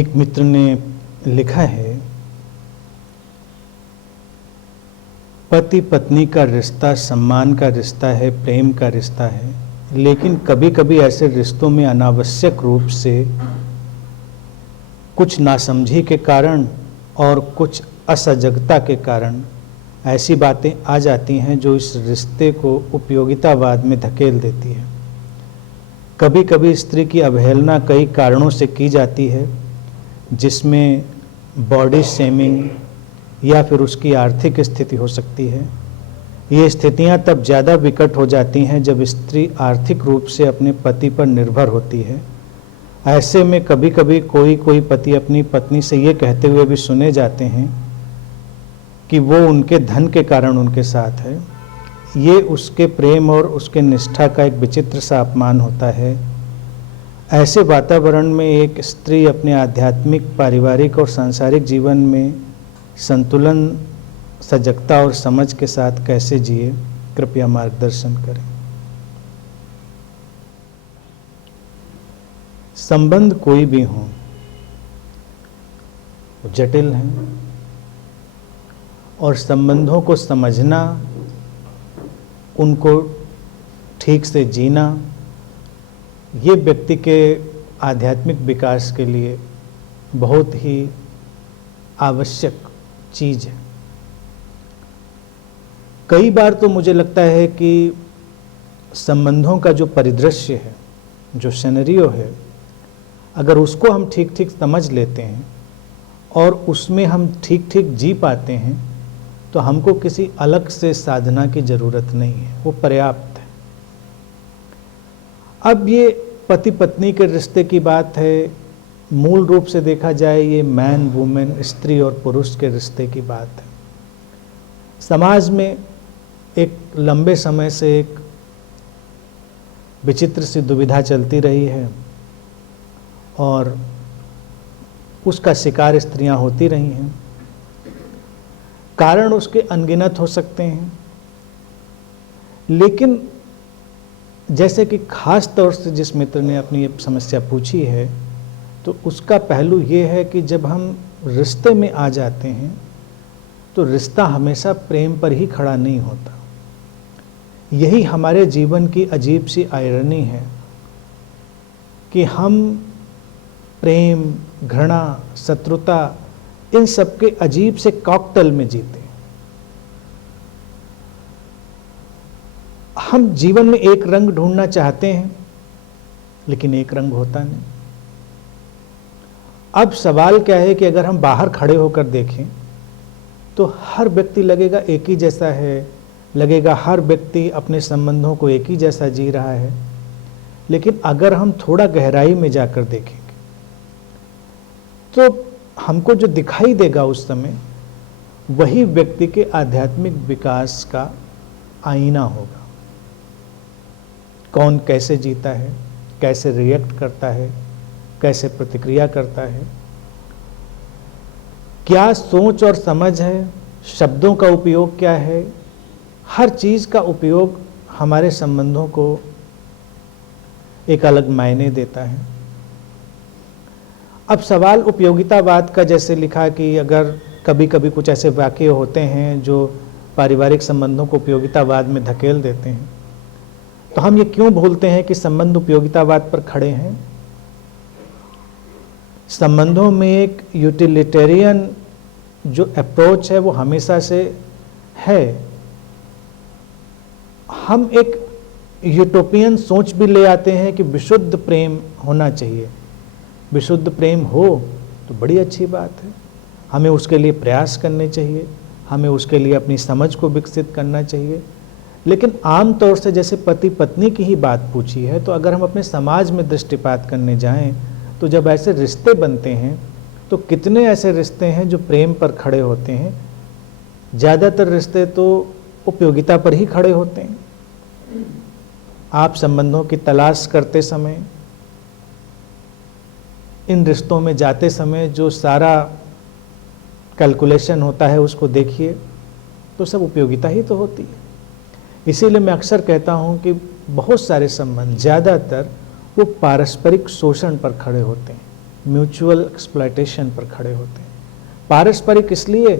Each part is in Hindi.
एक मित्र ने लिखा है, पति पत्नी का रिश्ता सम्मान का रिश्ता है, प्रेम का रिश्ता है, लेकिन कभी कभी ऐसे रिश्तों में अनावश्यक रूप से कुछ नासमझी के कारण और कुछ असजगता के कारण ऐसी बातें आ जाती हैं जो इस रिश्ते को उपयोगितावाद में धकेल देती है। कभी कभी स्त्री की अवहेलना कई कारणों से की जाती है, जिसमें बॉडी शेमिंग या फिर उसकी आर्थिक स्थिति हो सकती है। ये स्थितियां तब ज़्यादा विकट हो जाती हैं जब स्त्री आर्थिक रूप से अपने पति पर निर्भर होती है। ऐसे में कभी कभी कोई पति अपनी पत्नी से ये कहते हुए भी सुने जाते हैं कि वो उनके धन के कारण उनके साथ है। ये उसके प्रेम और उसके निष्ठा का एक विचित्र सा अपमान होता है। ऐसे वातावरण में एक स्त्री अपने आध्यात्मिक, पारिवारिक और सांसारिक जीवन में संतुलन, सजगता और समझ के साथ कैसे जिए, कृपया मार्गदर्शन करें। संबंध कोई भी हो, जटिल हैं और संबंधों को समझना, उनको ठीक से जीना, ये व्यक्ति के आध्यात्मिक विकास के लिए बहुत ही आवश्यक चीज़ है। कई बार तो मुझे लगता है कि संबंधों का जो परिदृश्य है, जो सिनेरियो है, अगर उसको हम ठीक ठीक समझ लेते हैं और उसमें हम ठीक ठीक जी पाते हैं तो हमको किसी अलग से साधना की ज़रूरत नहीं है, वो पर्याप्त है। अब ये पति पत्नी के रिश्ते की बात है। मूल रूप से देखा जाए ये मैन वुमेन, स्त्री और पुरुष के रिश्ते की बात है। समाज में एक लंबे समय से एक विचित्र सी दुविधा चलती रही है और उसका शिकार स्त्रियां होती रही हैं। कारण उसके अनगिनत हो सकते हैं, लेकिन जैसे कि खास तौर से जिस मित्र ने अपनी ये समस्या पूछी है, तो उसका पहलू ये है कि जब हम रिश्ते में आ जाते हैं तो रिश्ता हमेशा प्रेम पर ही खड़ा नहीं होता। यही हमारे जीवन की अजीब सी आयरनी है कि हम प्रेम, घृणा, शत्रुता, इन सब के अजीब से कॉकटेल में जीते हैं। हम जीवन में एक रंग ढूंढना चाहते हैं, लेकिन एक रंग होता नहीं। अब सवाल क्या है कि अगर हम बाहर खड़े होकर देखें तो हर व्यक्ति लगेगा एक ही जैसा है, लगेगा हर व्यक्ति अपने संबंधों को एक ही जैसा जी रहा है। लेकिन अगर हम थोड़ा गहराई में जाकर देखेंगे तो हमको जो दिखाई देगा उस समय वही व्यक्ति के आध्यात्मिक विकास का आईना होगा। कौन कैसे जीता है, कैसे रिएक्ट करता है, कैसे प्रतिक्रिया करता है, क्या सोच और समझ है, शब्दों का उपयोग क्या है, हर चीज़ का उपयोग हमारे संबंधों को एक अलग मायने देता है। अब सवाल उपयोगितावाद का, जैसे लिखा कि अगर कभी कभी कुछ ऐसे वाक़ये होते हैं जो पारिवारिक संबंधों को उपयोगितावाद में धकेल देते हैं, तो हम ये क्यों भूलते हैं कि संबंध उपयोगितावाद पर खड़े हैं। संबंधों में एक यूटिलिटेरियन जो अप्रोच है वो हमेशा से है। हम एक यूटोपियन सोच भी ले आते हैं कि विशुद्ध प्रेम होना चाहिए। विशुद्ध प्रेम हो तो बड़ी अच्छी बात है, हमें उसके लिए प्रयास करने चाहिए, हमें उसके लिए अपनी समझ को विकसित करना चाहिए। लेकिन आम तौर से जैसे पति पत्नी की ही बात पूछी है, तो अगर हम अपने समाज में दृष्टिपात करने जाएं तो जब ऐसे रिश्ते बनते हैं तो कितने ऐसे रिश्ते हैं जो प्रेम पर खड़े होते हैं। ज़्यादातर रिश्ते तो उपयोगिता पर ही खड़े होते हैं। आप संबंधों की तलाश करते समय, इन रिश्तों में जाते समय जो सारा कैलकुलेशन होता है उसको देखिए तो सब उपयोगिता ही तो होती है। इसीलिए मैं अक्सर कहता हूँ कि बहुत सारे संबंध ज़्यादातर वो पारस्परिक शोषण पर खड़े होते हैं। म्यूचुअल एक्सप्लॉयटेशन पर खड़े होते हैं। पारस्परिक इसलिए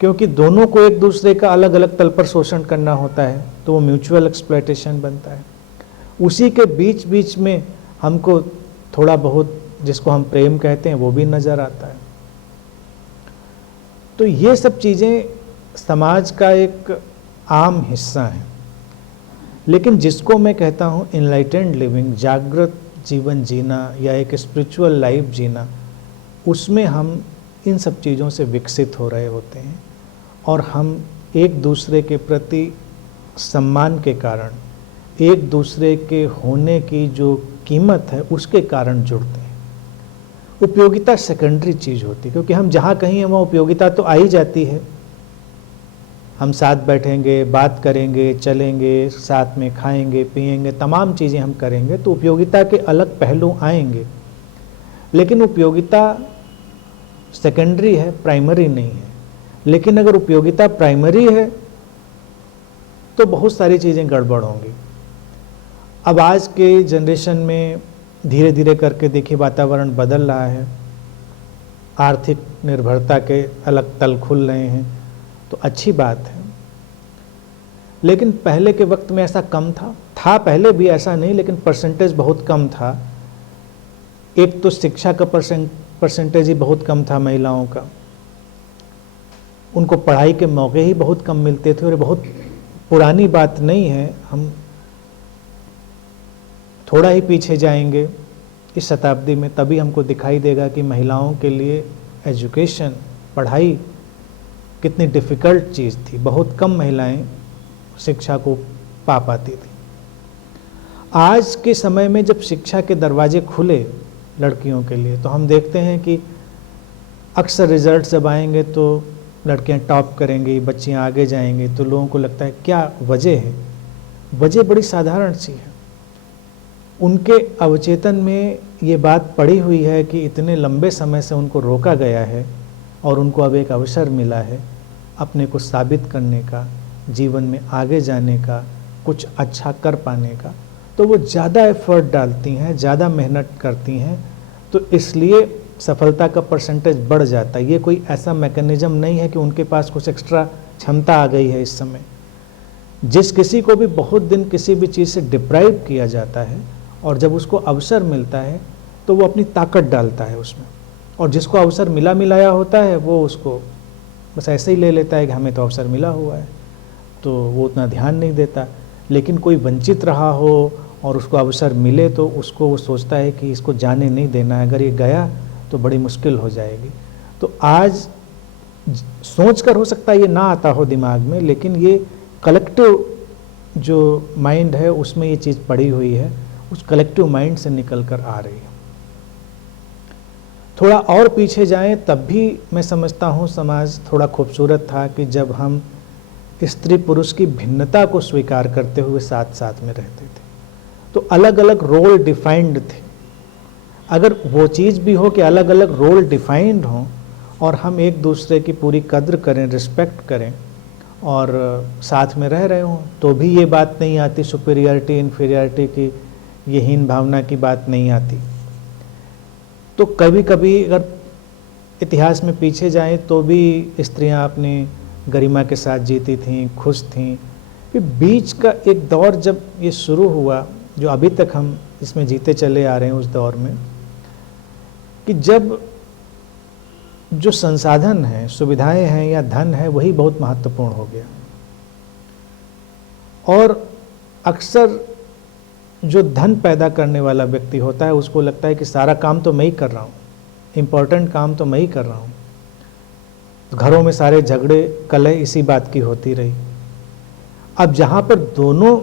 क्योंकि दोनों को एक दूसरे का अलग अलग तल पर शोषण करना होता है, तो वो म्यूचुअल एक्सप्लॉयटेशन बनता है। उसी के बीच बीच में हमको थोड़ा बहुत जिसको हम प्रेम कहते हैं वो भी नज़र आता है। तो ये सब चीज़ें समाज का एक आम हिस्सा है। लेकिन जिसको मैं कहता हूँ इनलाइटेंड लिविंग, जागृत जीवन जीना या एक स्पिरिचुअल लाइफ जीना, उसमें हम इन सब चीज़ों से विकसित हो रहे होते हैं और हम एक दूसरे के प्रति सम्मान के कारण, एक दूसरे के होने की जो कीमत है उसके कारण जुड़ते हैं। उपयोगिता सेकेंडरी चीज़ होती है, क्योंकि हम जहाँ कहीं हैं वहाँ उपयोगिता तो आ ही जाती है। हम साथ बैठेंगे, बात करेंगे, चलेंगे, साथ में खाएंगे, पिएंगे, तमाम चीज़ें हम करेंगे तो उपयोगिता के अलग पहलू आएंगे। लेकिन उपयोगिता सेकेंडरी है, प्राइमरी नहीं है। लेकिन अगर उपयोगिता प्राइमरी है तो बहुत सारी चीज़ें गड़बड़ होंगी। अब आज के जनरेशन में धीरे धीरे करके देखिए वातावरण बदल रहा है, आर्थिक निर्भरता के अलग तल खुल रहे हैं, तो अच्छी बात है। लेकिन पहले के वक्त में ऐसा कम था पहले भी ऐसा नहीं, लेकिन परसेंटेज बहुत कम था। एक तो शिक्षा का परसेंटेज ही बहुत कम था महिलाओं का, उनको पढ़ाई के मौके ही बहुत कम मिलते थे। और बहुत पुरानी बात नहीं है, हम थोड़ा ही पीछे जाएंगे इस शताब्दी में तभी हमको दिखाई देगा कि महिलाओं के लिए एजुकेशन, पढ़ाई कितनी डिफ़िकल्ट चीज़ थी। बहुत कम महिलाएं शिक्षा को पा पाती थी। आज के समय में जब शिक्षा के दरवाजे खुले लड़कियों के लिए, तो हम देखते हैं कि अक्सर रिजल्ट जब आएंगे तो लड़कियां टॉप करेंगी, बच्चियां आगे जाएंगी, तो लोगों को लगता है क्या वजह है। वजह बड़ी साधारण सी है, उनके अवचेतन में ये बात पड़ी हुई है कि इतने लंबे समय से उनको रोका गया है और उनको अब एक अवसर मिला है अपने को साबित करने का, जीवन में आगे जाने का, कुछ अच्छा कर पाने का। तो वो ज़्यादा एफर्ट डालती हैं, ज़्यादा मेहनत करती हैं, तो इसलिए सफलता का परसेंटेज बढ़ जाता है। ये कोई ऐसा मैकेनिज्म नहीं है कि उनके पास कुछ एक्स्ट्रा क्षमता आ गई है इस समय। जिस किसी को भी बहुत दिन किसी भी चीज़ से डिप्राइव किया जाता है और जब उसको अवसर मिलता है तो वो अपनी ताकत डालता है उसमें, और जिसको अवसर मिला मिलाया होता है वो उसको बस ऐसे ही ले लेता है कि हमें तो अवसर मिला हुआ है, तो वो उतना ध्यान नहीं देता। लेकिन कोई वंचित रहा हो और उसको अवसर मिले तो उसको वो सोचता है कि इसको जाने नहीं देना है, अगर ये गया तो बड़ी मुश्किल हो जाएगी। तो आज सोच कर हो सकता है ये ना आता हो दिमाग में, लेकिन ये कलेक्टिव जो माइंड है उसमें ये चीज़ पड़ी हुई है, उस कलेक्टिव माइंड से निकल कर आ रही है। थोड़ा और पीछे जाएं तब भी मैं समझता हूँ समाज थोड़ा खूबसूरत था कि जब हम स्त्री पुरुष की भिन्नता को स्वीकार करते हुए साथ साथ में रहते थे, तो अलग अलग रोल डिफाइंड थे। अगर वो चीज़ भी हो कि अलग अलग रोल डिफाइंड हों और हम एक दूसरे की पूरी कद्र करें, रिस्पेक्ट करें और साथ में रह रहे हों, तो भी ये बात नहीं आती सुपीरियरिटी इन्फीरियरिटी की, ये हीन भावना की बात नहीं आती। तो कभी कभी अगर इतिहास में पीछे जाएं तो भी स्त्रियां अपनी गरिमा के साथ जीती थीं, खुश थीं। फिर बीच का एक दौर जब ये शुरू हुआ, जो अभी तक हम इसमें जीते चले आ रहे हैं, उस दौर में कि जब जो संसाधन हैं, सुविधाएं हैं या धन है, वही बहुत महत्वपूर्ण हो गया। और अक्सर जो धन पैदा करने वाला व्यक्ति होता है उसको लगता है कि सारा काम तो मैं ही कर रहा हूँ, इम्पोर्टेंट काम तो मैं ही कर रहा हूँ। घरों में सारे झगड़े कलह इसी बात की होती रही। अब जहाँ पर दोनों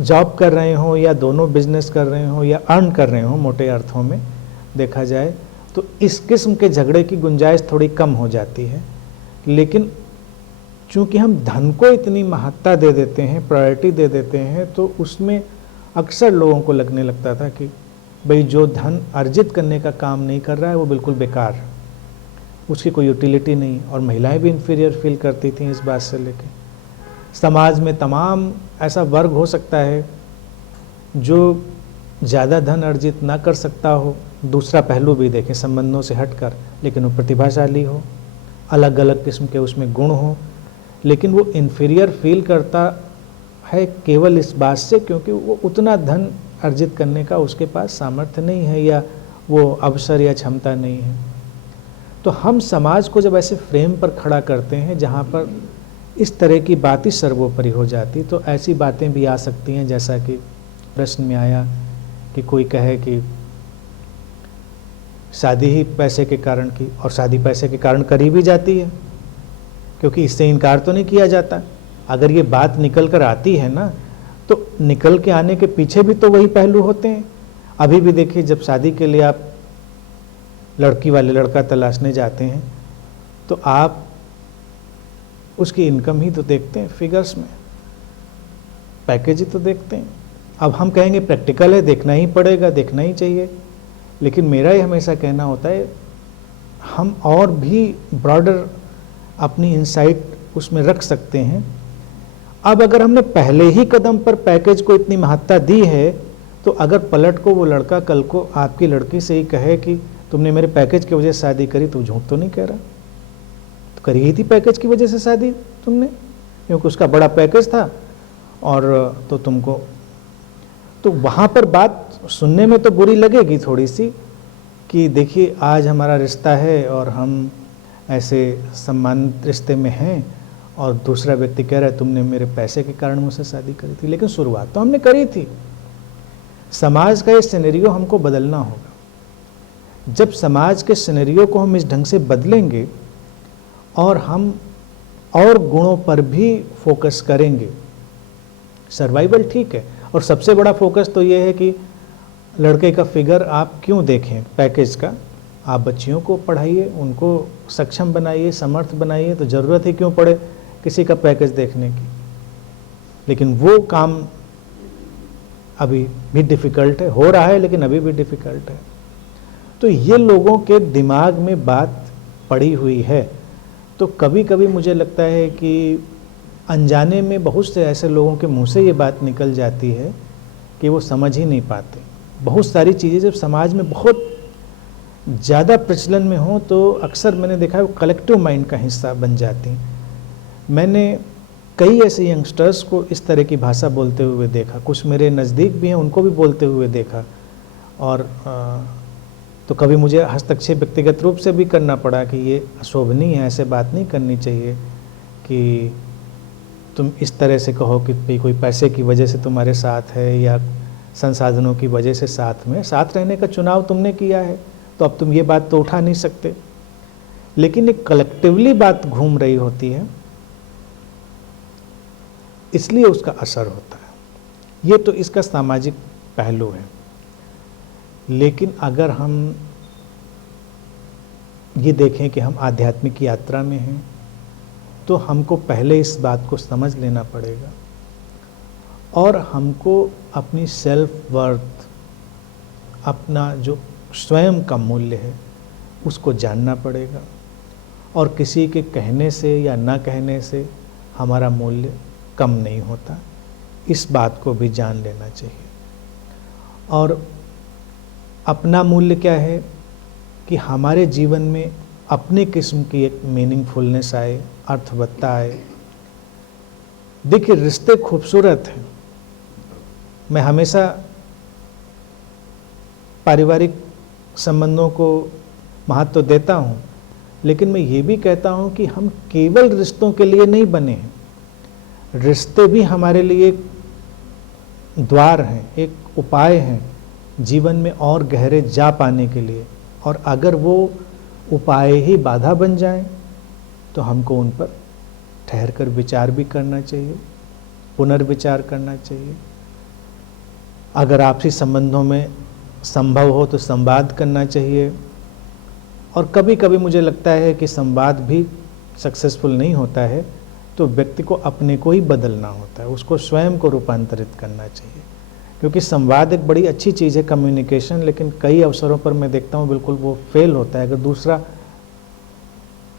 जॉब कर रहे हों या दोनों बिजनेस कर रहे हों या अर्न कर रहे हों, मोटे अर्थों में देखा जाए तो इस किस्म के झगड़े की गुंजाइश थोड़ी कम हो जाती है। लेकिन चूंकि हम धन को इतनी महत्ता दे देते हैं, प्रायोरिटी दे देते हैं, तो उसमें अक्सर लोगों को लगने लगता था कि भाई जो धन अर्जित करने का काम नहीं कर रहा है वो बिल्कुल बेकार है, उसकी कोई यूटिलिटी नहीं। और महिलाएं भी इन्फीरियर फील करती थीं इस बात से लेके। समाज में तमाम ऐसा वर्ग हो सकता है जो ज़्यादा धन अर्जित ना कर सकता हो, दूसरा पहलू भी देखें संबंधों से हटकर, लेकिन वो प्रतिभाशाली हो, अलग अलग किस्म के उसमें गुण हो, लेकिन वो इन्फीरियर फील करता है केवल इस बात से क्योंकि वो उतना धन अर्जित करने का उसके पास सामर्थ्य नहीं है या वो अवसर या क्षमता नहीं है। तो हम समाज को जब ऐसे फ्रेम पर खड़ा करते हैं जहाँ पर इस तरह की बात ही सर्वोपरि हो जाती, तो ऐसी बातें भी आ सकती हैं जैसा कि प्रश्न में आया कि कोई कहे कि शादी ही पैसे के कारण की, और शादी पैसे के कारण करी भी जाती है क्योंकि इससे इनकार तो नहीं किया जाता। अगर ये बात निकल कर आती है ना, तो निकल के आने के पीछे भी तो वही पहलू होते हैं। अभी भी देखिए, जब शादी के लिए आप लड़की वाले लड़का तलाशने जाते हैं तो आप उसकी इनकम ही तो देखते हैं, फिगर्स में पैकेज ही तो देखते हैं। अब हम कहेंगे प्रैक्टिकल है, देखना ही पड़ेगा, देखना ही चाहिए, लेकिन मेरा ये हमेशा कहना होता है हम और भी ब्रॉडर अपनी इंसाइट उसमें रख सकते हैं। अब अगर हमने पहले ही कदम पर पैकेज को इतनी महत्ता दी है, तो अगर पलट को वो लड़का कल को आपकी लड़की से ही कहे कि तुमने मेरे पैकेज की वजह से शादी करी, तो झूठ तो नहीं कह रहा, तो करी ही थी पैकेज की वजह से शादी तुमने, क्योंकि उसका बड़ा पैकेज था और तो तुमको, तो वहाँ पर बात सुनने में तो बुरी लगेगी थोड़ी सी कि देखिए आज हमारा रिश्ता है और हम ऐसे सम्मानित रिश्ते में हैं और दूसरा व्यक्ति कह रहा है तुमने मेरे पैसे के कारण मुझसे शादी करी थी, लेकिन शुरुआत तो हमने करी थी। समाज का ये सिनेरियो हमको बदलना होगा। जब समाज के सिनेरियो को हम इस ढंग से बदलेंगे और हम और गुणों पर भी फोकस करेंगे, सर्वाइवल ठीक है, और सबसे बड़ा फोकस तो ये है कि लड़के का फिगर आप क्यों देखें पैकेज का, आप बच्चियों को पढ़ाइए, उनको सक्षम बनाइए, समर्थ बनाइए, तो ज़रूरत ही क्यों पड़े किसी का पैकेज देखने की। लेकिन वो काम अभी भी डिफ़िकल्ट है, हो रहा है लेकिन अभी भी डिफ़िकल्ट है। तो ये लोगों के दिमाग में बात पड़ी हुई है। तो कभी कभी मुझे लगता है कि अनजाने में बहुत से ऐसे लोगों के मुंह से ये बात निकल जाती है कि वो समझ ही नहीं पाते। बहुत सारी चीज़ें जब समाज में बहुत ज़्यादा प्रचलन में हो तो अक्सर मैंने देखा है वो कलेक्टिव माइंड का हिस्सा बन जाती हैं। मैंने कई ऐसे यंगस्टर्स को इस तरह की भाषा बोलते हुए देखा, कुछ मेरे नज़दीक भी हैं उनको भी बोलते हुए देखा, और तो कभी मुझे हस्तक्षेप व्यक्तिगत रूप से भी करना पड़ा कि ये अशोभनीय है, ऐसे बात नहीं करनी चाहिए कि तुम इस तरह से कहो कि कोई पैसे की वजह से तुम्हारे साथ है या संसाधनों की वजह से साथ में, साथ रहने का चुनाव तुमने किया है तो अब तुम ये बात तो उठा नहीं सकते। लेकिन एक कलेक्टिवली बात घूम रही होती है, इसलिए उसका असर होता है। ये तो इसका सामाजिक पहलू है। लेकिन अगर हम ये देखें कि हम आध्यात्मिक यात्रा में हैं, तो हमको पहले इस बात को समझ लेना पड़ेगा और हमको अपनी सेल्फ वर्थ, अपना जो स्वयं का मूल्य है उसको जानना पड़ेगा, और किसी के कहने से या ना कहने से हमारा मूल्य कम नहीं होता, इस बात को भी जान लेना चाहिए। और अपना मूल्य क्या है कि हमारे जीवन में अपने किस्म की एक मीनिंगफुलनेस आए, अर्थवत्ता आए। देखिए रिश्ते खूबसूरत हैं, मैं हमेशा पारिवारिक संबंधों को महत्व देता हूँ, लेकिन मैं ये भी कहता हूँ कि हम केवल रिश्तों के लिए नहीं बने हैं, रिश्ते भी हमारे लिए एक द्वार हैं, एक उपाय हैं जीवन में और गहरे जा पाने के लिए। और अगर वो उपाय ही बाधा बन जाएं, तो हमको उन पर ठहर कर विचार भी करना चाहिए, पुनर्विचार करना चाहिए। अगर आपसी संबंधों में संभव हो तो संवाद करना चाहिए। और कभी कभी मुझे लगता है कि संवाद भी सक्सेसफुल नहीं होता है, तो व्यक्ति को अपने को ही बदलना होता है, उसको स्वयं को रूपांतरित करना चाहिए। क्योंकि संवाद एक बड़ी अच्छी चीज़ है, कम्युनिकेशन, लेकिन कई अवसरों पर मैं देखता हूँ बिल्कुल वो फेल होता है। अगर दूसरा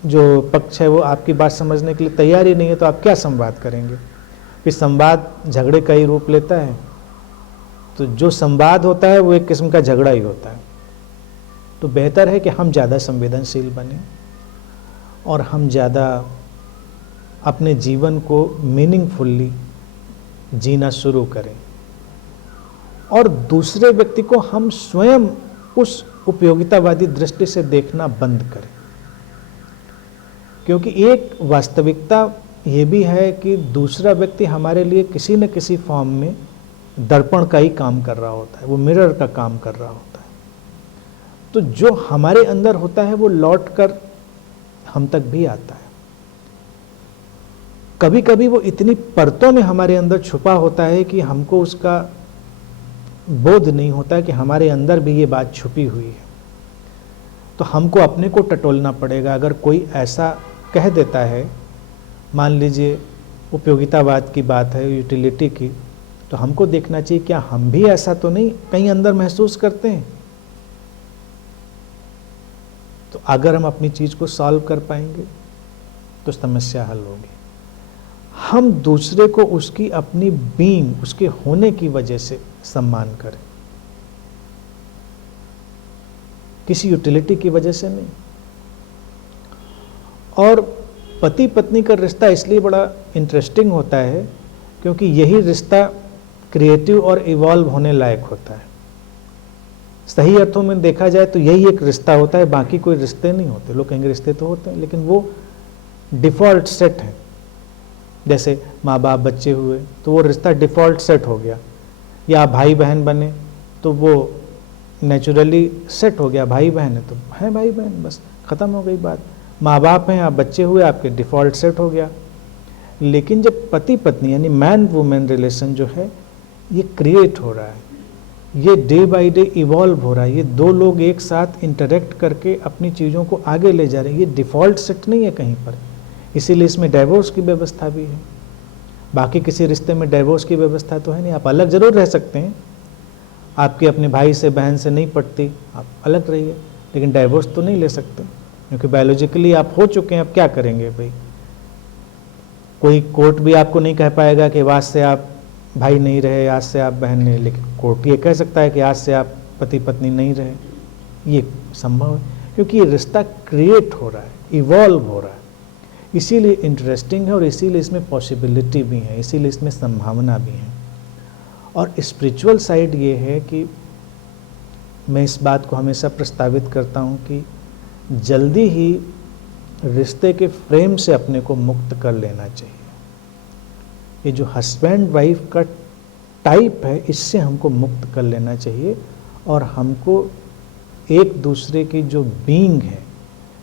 जो पक्ष है वो आपकी बात समझने के लिए तैयार ही नहीं है, तो आप क्या संवाद करेंगे? फिर संवाद झगड़े का ही रूप लेता है। तो जो संवाद होता है वो एक किस्म का झगड़ा ही होता है। तो बेहतर है कि हम ज़्यादा संवेदनशील बने और हम ज़्यादा अपने जीवन को मीनिंगफुल्ली जीना शुरू करें और दूसरे व्यक्ति को हम स्वयं उस उपयोगितावादी दृष्टि से देखना बंद करें। क्योंकि एक वास्तविकता ये भी है कि दूसरा व्यक्ति हमारे लिए किसी न किसी फॉर्म में दर्पण का ही काम कर रहा होता है, वो मिरर का काम कर रहा होता है। तो जो हमारे अंदर होता है वो लौट कर हम तक भी आता है। कभी कभी वो इतनी परतों में हमारे अंदर छुपा होता है कि हमको उसका बोध नहीं होता कि हमारे अंदर भी ये बात छुपी हुई है। तो हमको अपने को टटोलना पड़ेगा। अगर कोई ऐसा कह देता है, मान लीजिए उपयोगितावाद की बात है, यूटिलिटी की, तो हमको देखना चाहिए क्या हम भी ऐसा तो नहीं कहीं अंदर महसूस करते हैं। तो अगर हम अपनी चीज को सॉल्व कर पाएंगे तो समस्या हल होगी। हम दूसरे को उसकी अपनी बीइंग, उसके होने की वजह से सम्मान करें, किसी यूटिलिटी की वजह से नहीं। और पति पत्नी का रिश्ता इसलिए बड़ा इंटरेस्टिंग होता है क्योंकि यही रिश्ता क्रिएटिव और इवॉल्व होने लायक होता है। सही अर्थों में देखा जाए तो यही एक रिश्ता होता है, बाकी कोई रिश्ते नहीं होते। लोग कहेंगे रिश्ते तो होते हैं, लेकिन वो डिफ़ॉल्ट सेट हैं। जैसे माँ बाप बच्चे हुए तो वो रिश्ता डिफ़ॉल्ट सेट हो गया, या भाई बहन बने तो वो नेचुरली सेट हो गया, भाई बहन है तो है भाई बहन, बस ख़त्म हो गई बात। माँ बाप हैं, आप बच्चे हुए, आपके डिफ़ॉल्ट सेट हो गया। लेकिन जब पति पत्नी यानी मैन वुमेन रिलेशन जो है ये क्रिएट हो रहा है, ये डे बाय डे इवॉल्व हो रहा है, ये दो लोग एक साथ इंटरेक्ट करके अपनी चीज़ों को आगे ले जा रहे हैं, ये डिफ़ॉल्ट सेट नहीं है कहीं पर। इसीलिए इसमें डाइवोर्स की व्यवस्था भी है। बाकी किसी रिश्ते में डाइवोर्स की व्यवस्था तो है नहीं। आप अलग ज़रूर रह सकते हैं, आपके अपने भाई से बहन से नहीं पटती, आप अलग रहिए, लेकिन डाइवोर्स तो नहीं ले सकते क्योंकि बायोलॉजिकली आप हो चुके हैं। अब क्या करेंगे भाई? कोई कोर्ट भी आपको नहीं कह पाएगा कि आज से आप भाई नहीं रहे, आज से आप बहन नहीं, लेकिन कोर्ट ये कह सकता है कि आज से आप पति पत्नी नहीं रहे। ये संभव है क्योंकि ये रिश्ता क्रिएट हो रहा है, इवॉल्व हो रहा है। इसीलिए इंटरेस्टिंग है और इसीलिए इसमें पॉसिबिलिटी भी है, इसीलिए इसमें संभावना भी है। और स्पिरिचुअल साइड ये है कि मैं इस बात को हमेशा प्रस्तावित करता हूँ कि जल्दी ही रिश्ते के फ्रेम से अपने को मुक्त कर लेना चाहिए। ये जो हस्बैंड वाइफ का टाइप है, इससे हमको मुक्त कर लेना चाहिए और हमको एक दूसरे की जो बीइंग है,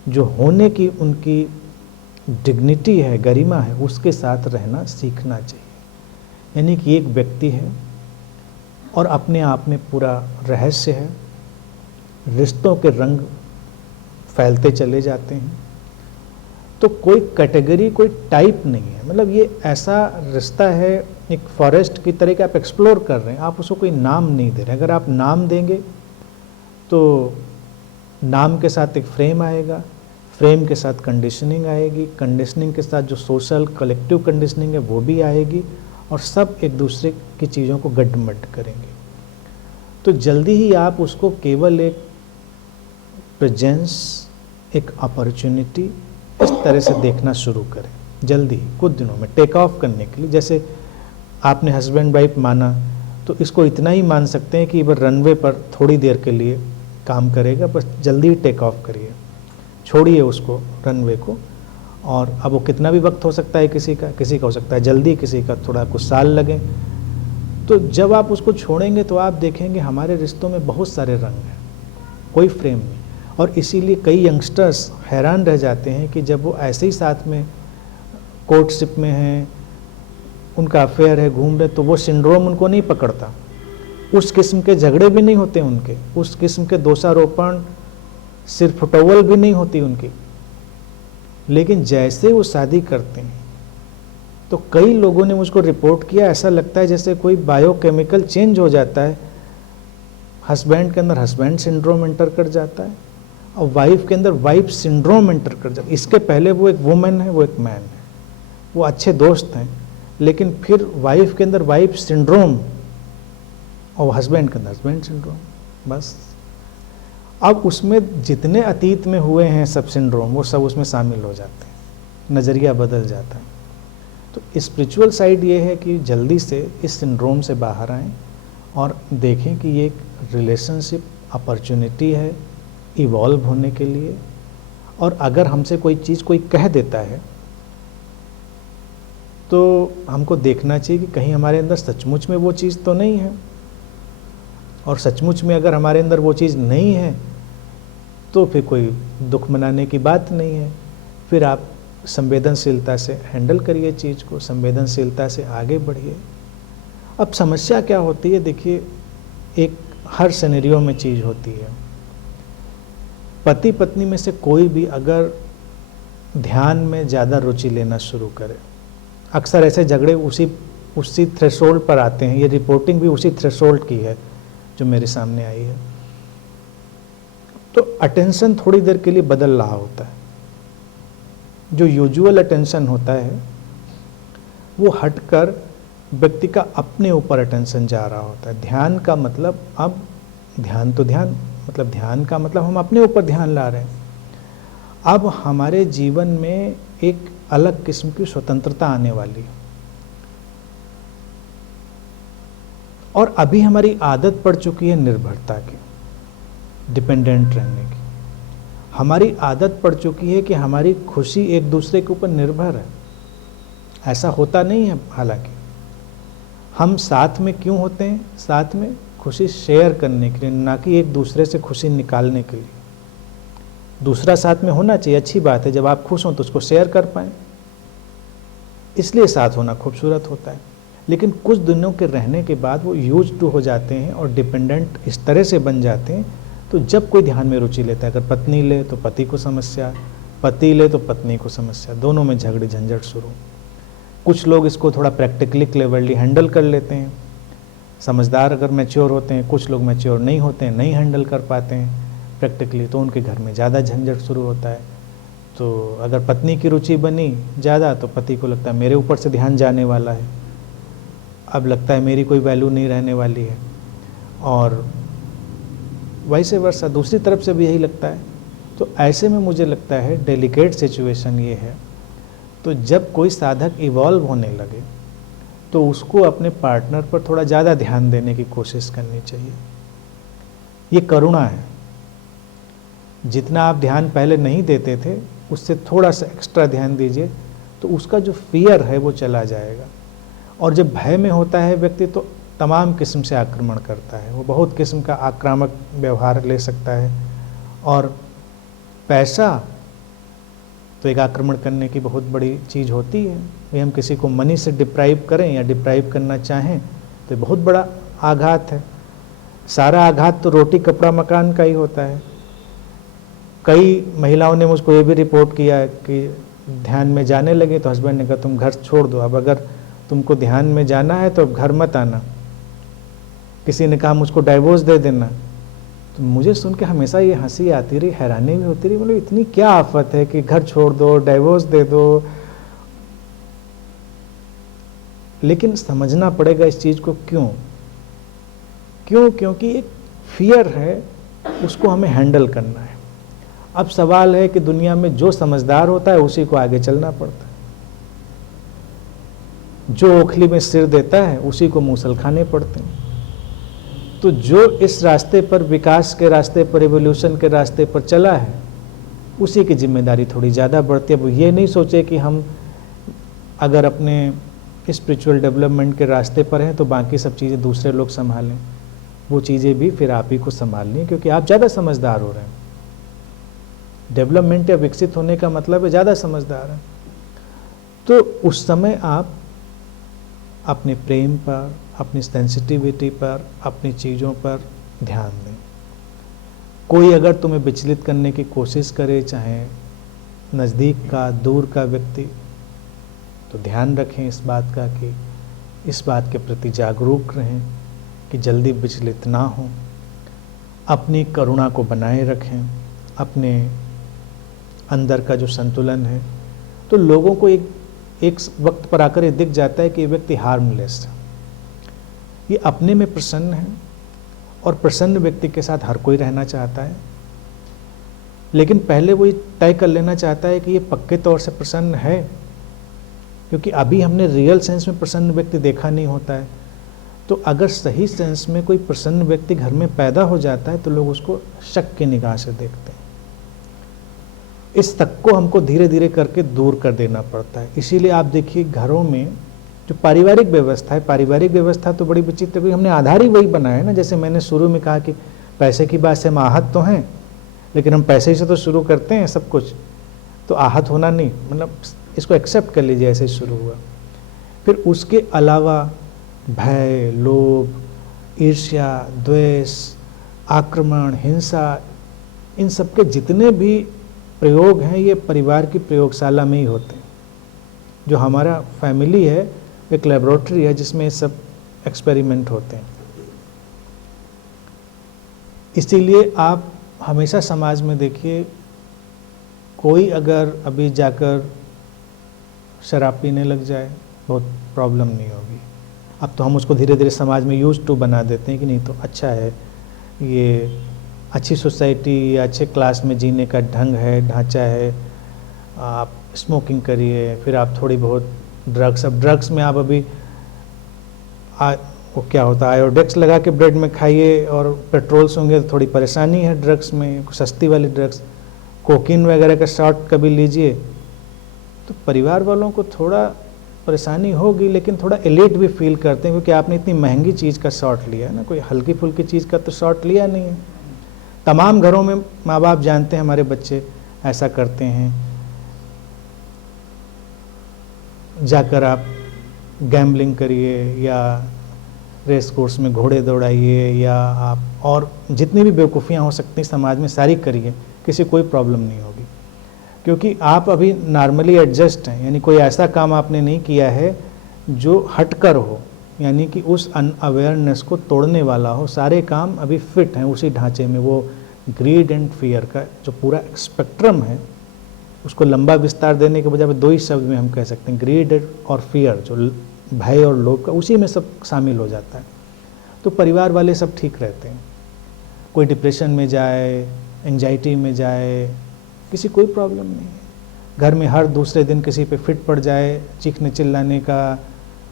जो होने की उनकी डिग्निटी है, गरिमा है, उसके साथ रहना सीखना चाहिए। यानी कि एक व्यक्ति है और अपने आप में पूरा रहस्य है, रिश्तों के रंग फैलते चले जाते हैं। तो कोई कैटेगरी, कोई टाइप नहीं है। मतलब ये ऐसा रिश्ता है एक फॉरेस्ट की तरह कि आप एक्सप्लोर कर रहे हैं, आप उसको कोई नाम नहीं दे रहे। अगर आप नाम देंगे तो नाम के साथ एक फ्रेम आएगा, फ्रेम के साथ कंडीशनिंग आएगी, कंडीशनिंग के साथ जो सोशल कलेक्टिव कंडीशनिंग है वो भी आएगी और सब एक दूसरे की चीज़ों को गड्ढमड्ढ करेंगे। तो जल्दी ही आप उसको केवल एक प्रेजेंस, एक अपॉर्चुनिटी इस तरह से देखना शुरू करें। जल्दी ही कुछ दिनों में टेक ऑफ करने के लिए, जैसे आपने हस्बैंड वाइफ माना तो इसको इतना ही मान सकते हैं कि वह रनवे पर थोड़ी देर के लिए काम करेगा, बस जल्दी ही टेक ऑफ करिए, छोड़िए उसको रनवे को। और अब वो कितना भी वक्त हो सकता है, किसी का हो सकता है जल्दी, किसी का थोड़ा कुछ साल लगे। तो जब आप उसको छोड़ेंगे तो आप देखेंगे हमारे रिश्तों में बहुत सारे रंग हैं, कोई फ्रेम नहीं। और इसीलिए कई यंगस्टर्स हैरान रह जाते हैं कि जब वो ऐसे ही साथ में कोर्टशिप में हैं, उनका अफेयर है, घूम रहे, तो वो सिंड्रोम उनको नहीं पकड़ता, उस किस्म के झगड़े भी नहीं होते उनके, उस किस्म के दोषारोपण, सिर फुटौल भी नहीं होती उनकी। लेकिन जैसे वो शादी करते हैं तो कई लोगों ने मुझको रिपोर्ट किया, ऐसा लगता है जैसे कोई बायोकेमिकल चेंज हो जाता है। हस्बैंड के अंदर हस्बैंड सिंड्रोम एंटर कर जाता है और वाइफ के अंदर वाइफ सिंड्रोम एंटर कर जाता है। इसके पहले वो एक वुमेन है, वो एक मैन है, वो अच्छे दोस्त हैं, लेकिन फिर वाइफ के अंदर वाइफ सिंड्रोम और हस्बैंड के अंदर हस्बैंड सिंड्रोम, बस। अब उसमें जितने अतीत में हुए हैं सब सिंड्रोम वो सब उसमें शामिल हो जाते हैं, नज़रिया बदल जाता है। तो स्पिरिचुअल साइड ये है कि जल्दी से इस सिंड्रोम से बाहर आएं और देखें कि ये एक रिलेशनशिप अपॉर्चुनिटी है इवॉल्व होने के लिए। और अगर हमसे कोई चीज़ कोई कह देता है तो हमको देखना चाहिए कि कहीं हमारे अंदर सचमुच में वो चीज़ तो नहीं है, और सचमुच में अगर हमारे अंदर वो चीज़ नहीं है तो फिर कोई दुख मनाने की बात नहीं है। फिर आप संवेदनशीलता से हैंडल करिए चीज़ को, संवेदनशीलता से आगे बढ़िए। अब समस्या क्या होती है, देखिए एक हर सिनेरियो में चीज़ होती है। पति पत्नी में से कोई भी अगर ध्यान में ज़्यादा रुचि लेना शुरू करे, अक्सर ऐसे झगड़े उसी थ्रेशोल्ड पर आते हैं। ये रिपोर्टिंग भी उसी थ्रेशोल्ड की है जो मेरे सामने आई है। तो अटेंशन थोड़ी देर के लिए बदल रहा होता है, जो यूजुअल अटेंशन होता है वो हटकर व्यक्ति का अपने ऊपर अटेंशन जा रहा होता है। ध्यान का मतलब, अब ध्यान तो ध्यान मतलब ध्यान का मतलब हम अपने ऊपर ध्यान ला रहे हैं। अब हमारे जीवन में एक अलग किस्म की स्वतंत्रता आने वाली है, और अभी हमारी आदत पड़ चुकी है निर्भरता की, डिपेंडेंट रहने की। हमारी आदत पड़ चुकी है कि हमारी खुशी एक दूसरे के ऊपर निर्भर है। ऐसा होता नहीं है, हालांकि हम साथ में क्यों होते हैं, साथ में खुशी शेयर करने के लिए, ना कि एक दूसरे से खुशी निकालने के लिए। दूसरा साथ में होना चाहिए, अच्छी बात है, जब आप खुश हों तो उसको शेयर कर पाएँ, इसलिए साथ होना खूबसूरत होता है। लेकिन कुछ दिनों के रहने के बाद वो यूज्ड टू हो जाते हैं और डिपेंडेंट इस तरह से बन जाते हैं। तो जब कोई ध्यान में रुचि लेता है, अगर पत्नी ले तो पति को समस्या, पति ले तो पत्नी को समस्या, दोनों में झगड़े झंझट शुरू। कुछ लोग इसको थोड़ा प्रैक्टिकली क्लेवरली हैंडल कर लेते हैं, समझदार अगर मैच्योर होते हैं। कुछ लोग मैच्योर नहीं होते हैं, नहीं हैंडल कर पाते हैं प्रैक्टिकली, तो उनके घर में ज़्यादा झंझट शुरू होता है। तो अगर पत्नी की रुचि बनी ज़्यादा तो पति को लगता है मेरे ऊपर से ध्यान जाने वाला है, अब लगता है मेरी कोई वैल्यू नहीं रहने वाली है, और वैसे वर्षा दूसरी तरफ से भी यही लगता है। तो ऐसे में मुझे लगता है डेलिकेट सिचुएशन ये है। तो जब कोई साधक इवॉल्व होने लगे तो उसको अपने पार्टनर पर थोड़ा ज़्यादा ध्यान देने की कोशिश करनी चाहिए। ये करुणा है। जितना आप ध्यान पहले नहीं देते थे उससे थोड़ा सा एक्स्ट्रा ध्यान दीजिए, तो उसका जो फियर है वो चला जाएगा। और जब भय में होता है व्यक्ति तो तमाम किस्म से आक्रमण करता है, वो बहुत किस्म का आक्रामक व्यवहार ले सकता है। और पैसा तो एक आक्रमण करने की बहुत बड़ी चीज़ होती है। भाई हम किसी को मनी से डिप्राइव करें या डिप्राइव करना चाहें तो बहुत बड़ा आघात है। सारा आघात तो रोटी कपड़ा मकान का ही होता है। कई महिलाओं ने मुझको ये भी रिपोर्ट किया कि ध्यान में जाने लगे तो हस्बैंड ने कहा तुम घर छोड़ दो, अब अगर तुमको ध्यान में जाना है तो अब घर मत आना। किसी ने कहा मुझको डाइवोर्स दे देना, तो मुझे सुन के हमेशा ये हंसी आती रही, हैरानी भी होती रही, मतलब इतनी क्या आफत है कि घर छोड़ दो, डाइवोर्स दे दो। लेकिन समझना पड़ेगा इस चीज़ को। क्यों? क्योंकि एक फियर है, उसको हमें हैंडल करना है। अब सवाल है कि दुनिया में जो समझदार होता है उसी को आगे चलना पड़ता है, जो ओखली में सिर देता है उसी को मूसल खाने पड़ते हैं। तो जो इस रास्ते पर, विकास के रास्ते पर, रिवोल्यूशन के रास्ते पर चला है, उसी की जिम्मेदारी थोड़ी ज़्यादा बढ़ती है। वो ये नहीं सोचे कि हम अगर अपने स्पिरिचुअल डेवलपमेंट के रास्ते पर हैं तो बाकी सब चीज़ें दूसरे लोग संभालें। वो चीज़ें भी फिर आप ही को संभालनी है, क्योंकि आप ज़्यादा समझदार हो रहे हैं। डेवलपमेंट या विकसित होने का मतलब है ज़्यादा समझदार है। तो उस समय आप अपने प्रेम पर, अपनी सेंसिटिविटी पर, अपनी चीज़ों पर ध्यान दें। कोई अगर तुम्हें विचलित करने की कोशिश करे, चाहे नज़दीक का, दूर का व्यक्ति, तो ध्यान रखें इस बात का कि इस बात के प्रति जागरूक रहें कि जल्दी विचलित ना हो। अपनी करुणा को बनाए रखें, अपने अंदर का जो संतुलन है। तो लोगों को एक वक्त पर आकर ये दिख जाता है कि ये व्यक्ति हार्मलेस है, ये अपने में प्रसन्न है, और प्रसन्न व्यक्ति के साथ हर कोई रहना चाहता है। लेकिन पहले वो ये तय कर लेना चाहता है कि ये पक्के तौर से प्रसन्न है, क्योंकि अभी हमने रियल सेंस में प्रसन्न व्यक्ति देखा नहीं होता है। तो अगर सही सेंस में कोई प्रसन्न व्यक्ति घर में पैदा हो जाता है तो लोग उसको शक की निगाह से देखते हैं। इस तक को हमको धीरे धीरे करके दूर कर देना पड़ता है। इसीलिए आप देखिए घरों में जो पारिवारिक व्यवस्था है, पारिवारिक व्यवस्था तो बड़ी विचित्र, क्योंकि हमने आधार ही वही बनाया है ना। जैसे मैंने शुरू में कहा कि पैसे की बात से हम आहत तो हैं, लेकिन हम पैसे से तो शुरू करते हैं सब कुछ, तो आहत होना नहीं, मतलब इसको एक्सेप्ट कर लीजिए, ऐसे शुरू हुआ। फिर उसके अलावा भय, लोभ, ईर्ष्या, द्वेष, आक्रमण, हिंसा, इन सब के जितने भी प्रयोग हैं ये परिवार की प्रयोगशाला में ही होते हैं। जो हमारा फैमिली है एक लेबोरेटरी है जिसमें सब एक्सपेरिमेंट होते हैं। इसीलिए आप हमेशा समाज में देखिए, कोई अगर अभी जाकर शराब पीने लग जाए बहुत प्रॉब्लम नहीं होगी। अब तो हम उसको धीरे धीरे समाज में यूज टू बना देते हैं कि नहीं तो अच्छा है, ये अच्छी सोसाइटी या अच्छे क्लास में जीने का ढंग है, ढांचा है। आप स्मोकिंग करिए, फिर आप थोड़ी बहुत ड्रग्स, अब ड्रग्स में आप अभी वो क्या होता है, आयोडेक्स लगा के ब्रेड में खाइए और पेट्रोल्स होंगे तो थोड़ी परेशानी है ड्रग्स में, सस्ती वाली ड्रग्स, कोकीन वगैरह का शॉट कभी लीजिए तो परिवार वालों को थोड़ा परेशानी होगी, लेकिन थोड़ा एलिट भी फील करते हैं क्योंकि आपने इतनी महंगी चीज़ का शॉट लिया है ना, कोई हल्की फुल्की चीज़ का तो शॉट लिया नहीं है। तमाम घरों में माँ बाप जानते हैं हमारे बच्चे ऐसा करते हैं। जाकर आप गैम्बलिंग करिए या रेस कोर्स में घोड़े दौड़ाइए या आप और जितनी भी बेवकूफ़ियाँ हो सकती हैं समाज में सारी करिए, किसी कोई प्रॉब्लम नहीं होगी, क्योंकि आप अभी नॉर्मली एडजस्ट हैं। यानी कोई ऐसा काम आपने नहीं किया है जो हटकर हो, यानी कि उस अनअवेयरनेस को तोड़ने वाला हो। सारे काम अभी फिट हैं उसी ढांचे में। वो ग्रीड एंड फियर का जो पूरा स्पेक्ट्रम है उसको लंबा विस्तार देने के बजाय दो ही शब्द में हम कह सकते हैं, ग्रीड और फियर, जो भय और लोभ का, उसी में सब शामिल हो जाता है। तो परिवार वाले सब ठीक रहते हैं। कोई डिप्रेशन में जाए, एंजाइटी में जाए, किसी कोई प्रॉब्लम नहीं है। घर में हर दूसरे दिन किसी पे फिट पड़ जाए, चीखने चिल्लाने का,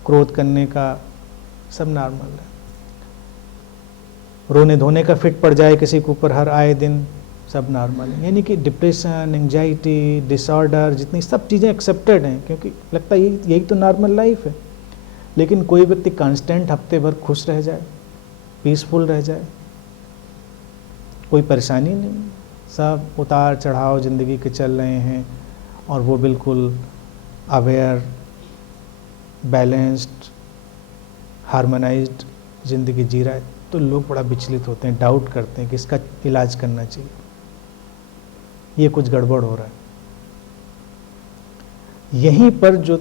क्रोध करने का, सब नॉर्मल है। रोने धोने का फिट पड़ जाए किसी के ऊपर हर आए दिन, सब नॉर्मल है। यानी कि डिप्रेशन, एंजाइटी, डिसऑर्डर, जितनी सब चीज़ें एक्सेप्टेड हैं, क्योंकि लगता है यही तो नॉर्मल लाइफ है। लेकिन कोई व्यक्ति कांस्टेंट हफ्ते भर खुश रह जाए, पीसफुल रह जाए, कोई परेशानी नहीं, सब उतार चढ़ाव ज़िंदगी के चल रहे हैं और वो बिल्कुल अवेयर, बैलेंस्ड, हार्मोनाइज्ड ज़िंदगी जी रहा है, तो लोग बड़ा विचलित होते हैं, डाउट करते हैं कि इसका इलाज करना चाहिए, ये कुछ गड़बड़ हो रहा है। यहीं पर जो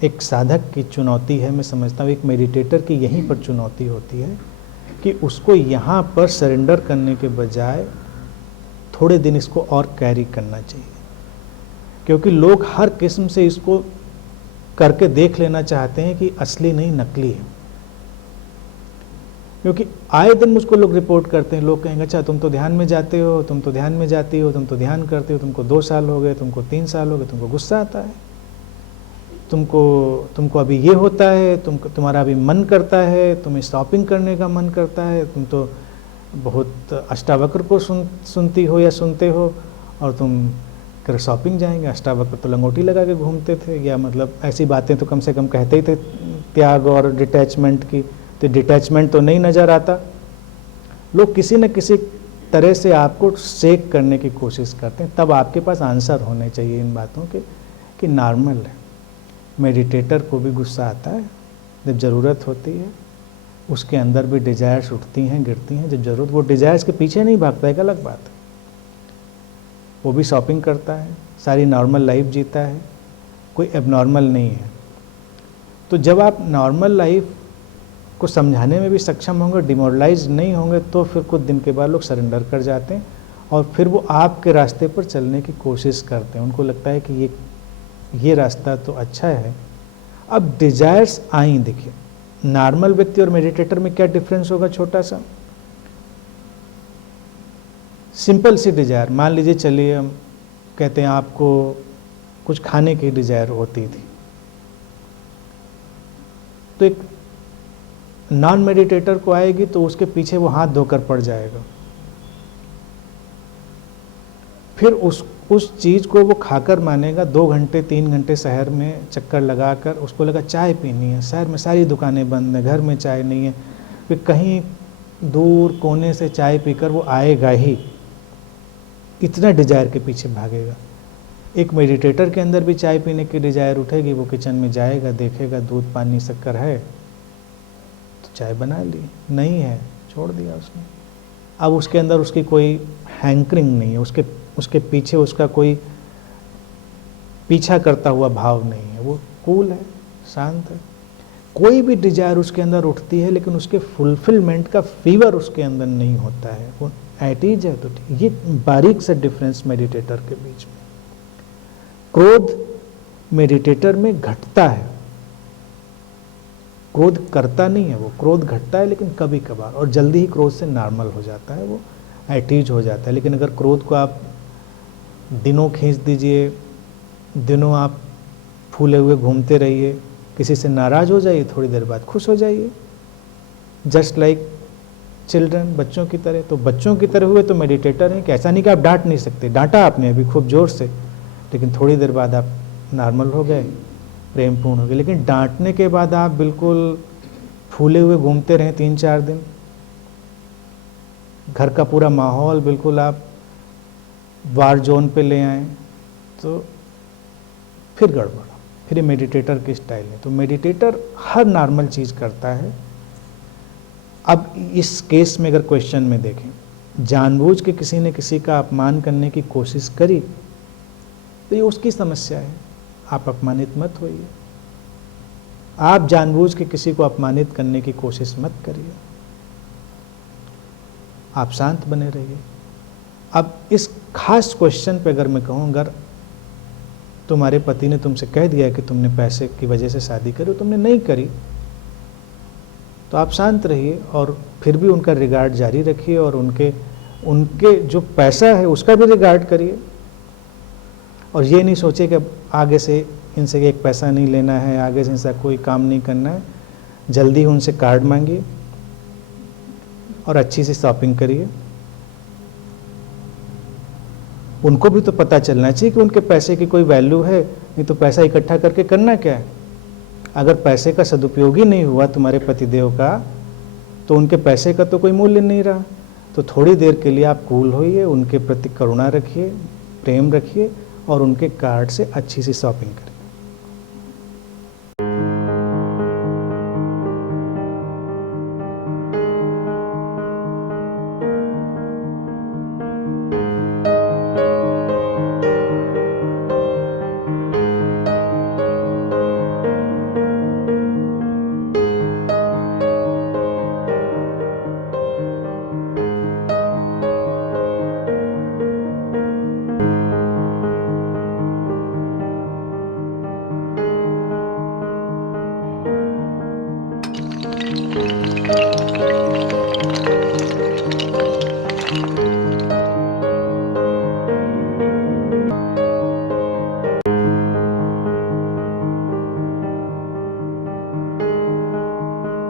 एक साधक की चुनौती है, मैं समझता हूँ एक मेडिटेटर की यहीं पर चुनौती होती है कि उसको यहाँ पर सरेंडर करने के बजाय थोड़े दिन इसको और कैरी करना चाहिए, क्योंकि लोग हर किस्म से इसको करके देख लेना चाहते हैं कि असली नहीं नकली है। क्योंकि आए दिन मुझको लोग रिपोर्ट करते हैं, लोग कहेंगे अच्छा तुम तो ध्यान में जाते हो, तुम तो ध्यान में जाती हो, तुम तो ध्यान करते हो, तुमको 2 साल हो गए, तुमको 3 साल हो गए, तुमको गुस्सा आता है, तुमको अभी ये होता है, तुम्हारा अभी मन करता है, तुम्हें शॉपिंग करने का मन करता है, तुम तो बहुत अष्टावक्र को सुनती हो या सुनते हो और तुम कर शॉपिंग जाएंगे। अष्टावक्र तो लंगोटी लगा के घूमते थे, या मतलब ऐसी बातें तो कम से कम कहते ही थे त्याग और डिटैचमेंट की, तो डिटैचमेंट तो नहीं नज़र आता। लोग किसी न किसी तरह से आपको शेक करने की कोशिश करते हैं। तब आपके पास आंसर होने चाहिए इन बातों के कि नॉर्मल है। मेडिटेटर को भी गुस्सा आता है जब ज़रूरत होती है, उसके अंदर भी डिज़ायर्स उठती हैं गिरती हैं जब ज़रूरत, वो डिज़ायर्स के पीछे नहीं भागता, एक अलग बात है। वो भी शॉपिंग करता है, सारी नॉर्मल लाइफ जीता है, कोई एबनॉर्मल नहीं है। तो जब आप नॉर्मल लाइफ को समझाने में भी सक्षम होंगे, डिमोरलाइज नहीं होंगे, तो फिर कुछ दिन के बाद लोग सरेंडर कर जाते हैं और फिर वो आपके रास्ते पर चलने की कोशिश करते हैं। उनको लगता है कि ये रास्ता तो अच्छा है। अब डिजायर्स आई, देखिए नॉर्मल व्यक्ति और मेडिटेटर में क्या डिफरेंस होगा, छोटा सा। सिंपल सी डिज़ायर, मान लीजिए चलिए हम कहते हैं आपको कुछ खाने की डिज़ायर होती थी, तो एक नॉन मेडिटेटर को आएगी तो उसके पीछे वो हाथ धोकर पड़ जाएगा, फिर उस चीज़ को वो खाकर मानेगा। 2 घंटे 3 घंटे शहर में चक्कर लगाकर उसको लगा चाय पीनी है, शहर में सारी दुकानें बंद हैं, घर में चाय नहीं है, फिर कहीं दूर कोने से चाय पीकर वो आएगा ही, इतना डिज़ायर के पीछे भागेगा। एक मेडिटेटर के अंदर भी चाय पीने की डिज़ायर उठेगी, वो किचन में जाएगा, देखेगा दूध पानी शक्कर है तो चाय बना ली, नहीं है छोड़ दिया उसने। अब उसके अंदर उसकी कोई हैंकरिंग नहीं है, उसके पीछे उसका कोई पीछा करता हुआ भाव नहीं है, वो कूल है, शांत है। कोई भी डिजायर उसके अंदर उठती है लेकिन उसके फुलफिलमेंट का फीवर उसके अंदर नहीं होता है, वो एटीज है। तो ये बारीक सा डिफरेंस मेडिटेटर के बीच में। क्रोध मेडिटेटर में घटता है, क्रोध करता नहीं है, वो क्रोध घटता है लेकिन कभी कभार, और जल्दी ही क्रोध से नॉर्मल हो जाता है, वो एटीज हो जाता है। लेकिन अगर क्रोध को आप दिनों खींच दीजिए, दिनों आप फूले हुए घूमते रहिए, किसी से नाराज़ हो जाइए, थोड़ी देर बाद खुश हो जाइए, जस्ट लाइक चिल्ड्रन, बच्चों की तरह। तो बच्चों की तरह हुए तो मेडिटेटर हैं कि ऐसा नहीं कि आप डांट नहीं सकते, डांटा आपने अभी खूब ज़ोर से, लेकिन थोड़ी देर बाद आप नॉर्मल हो गए, प्रेमपूर्ण हो गए। लेकिन डांटने के बाद आप बिल्कुल फूले हुए घूमते रहें 3-4 दिन, घर का पूरा माहौल बिल्कुल आप वार जोन पे ले आए, तो फिर गड़बड़, फिर ये मेडिटेटर की स्टाइल है। तो मेडिटेटर हर नॉर्मल चीज़ करता है। अब इस केस में अगर क्वेश्चन में देखें, जानबूझ के किसी ने किसी का अपमान करने की कोशिश करी तो ये उसकी समस्या है, आप अपमानित मत होइए। आप जानबूझ के किसी को अपमानित करने की कोशिश मत करिए, आप शांत बने रहिए। अब इस खास क्वेश्चन पे अगर मैं कहूँ, अगर तुम्हारे पति ने तुमसे कह दिया कि तुमने पैसे की वजह से शादी करी, तुमने नहीं करी, तो आप शांत रहिए और फिर भी उनका रिगार्ड जारी रखिए, और उनके जो पैसा है उसका भी रिगार्ड करिए। और ये नहीं सोचे कि आगे से इनसे एक पैसा नहीं लेना है, आगे से इनसे कोई काम नहीं करना है। जल्दी उनसे कार्ड मांगिए और अच्छी सी शॉपिंग करिए। उनको भी तो पता चलना चाहिए कि उनके पैसे की कोई वैल्यू है, नहीं तो पैसा इकट्ठा करके करना क्या है। अगर पैसे का सदुपयोग ही नहीं हुआ तुम्हारे पतिदेव का, तो उनके पैसे का तो कोई मूल्य नहीं रहा। तो थोड़ी देर के लिए आप कूल होइए, उनके प्रति करुणा रखिए, प्रेम रखिए, और उनके कार्ड से अच्छी सी शॉपिंग करिए।